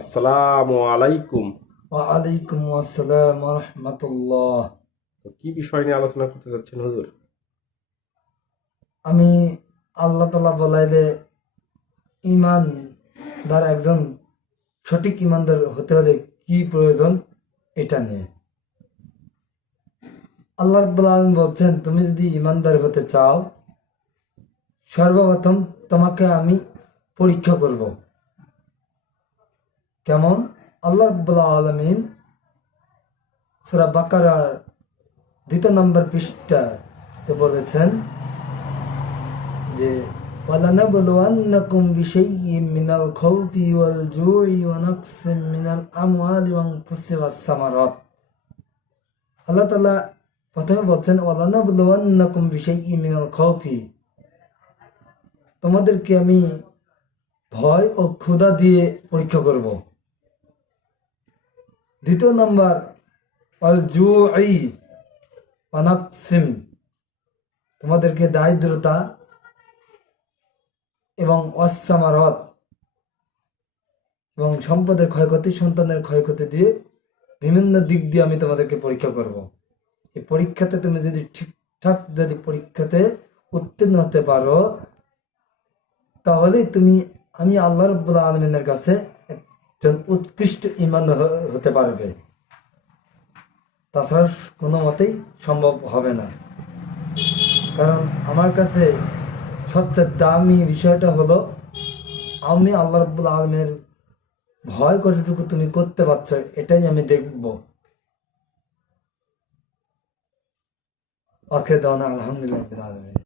আসসালামু আলাইকুম। ওয়ালাইকুম আসসালাম রহমতুল্লাহ। তো কি বিষয় নিয়ে আলোচনা করতে চাচ্ছেন হুজুর? আমি আল্লাহ তালা বলাইলে ইমানদার একজন সঠিক ইমানদার হতে হলে কি প্রয়োজন এটা নিয়ে আল্লাহ রাব্বুল আলামিন বলছেন, তুমি যদি ইমানদার হতে চাও সর্বপ্রথম তোমাকে আমি পরীক্ষা করব। কেমন? আল্লাহ রাব্বুল আলামিন সূরা বাকারার 2 নম্বর পৃষ্ঠাতে বলেছেন যে وَلَنَبْلُوَنَّكُمْ بِشَيْءٍ مِّنَ الْخَوْفِ وَالْجُوعِ وَنَقْصٍ مِّنَ الْأَمْوَالِ وَالْأَنفُسِ وَالثَّمَرَاتِ। আল্লাহ তাআলা প্রথমে বলছেন وَلَنَبْلُوَنَّكُمْ بِشَيْءٍ مِّنَ الْخَوْفِ, তোমাদেরকে আমি ভয় ও ক্ষুধা দিয়ে পরীক্ষা করব। 2 নম্বর ওয়াল-জু'i ওয়া নাকসিম, তোমাদেরকে দারিদ্রতা এবং ওয়াস-সামারাত এবং সম্পদের ক্ষয়ক্ষতি, সন্তানের ক্ষয়ক্ষতি দিয়ে বিভিন্ন দিক দিয়ে আমি তোমাদেরকে পরীক্ষা করব। এই পরীক্ষাতে তুমি যদি ঠিকঠাক পরীক্ষাতে উত্তীর্ণ হতে পারো, তাহলে আমি আল্লাহ রাব্বুল আলামিনের কাছে একজন উৎকৃষ্ট ঈমান হতে পারবে। তাছাড়া কোনো মতেই সম্ভব হবে না। কারণ আমার কাছে সবচেয়ে দামি বিষয়টা হলো আমি আল্লাহ রাব্বুল আলামিনের ভয় কতটুকু তুমি করতে পারছো, এটাই আমি দেখব। ওকে দাওনা আলহামদুলিল্লাহ রাব্বিল আলামিন।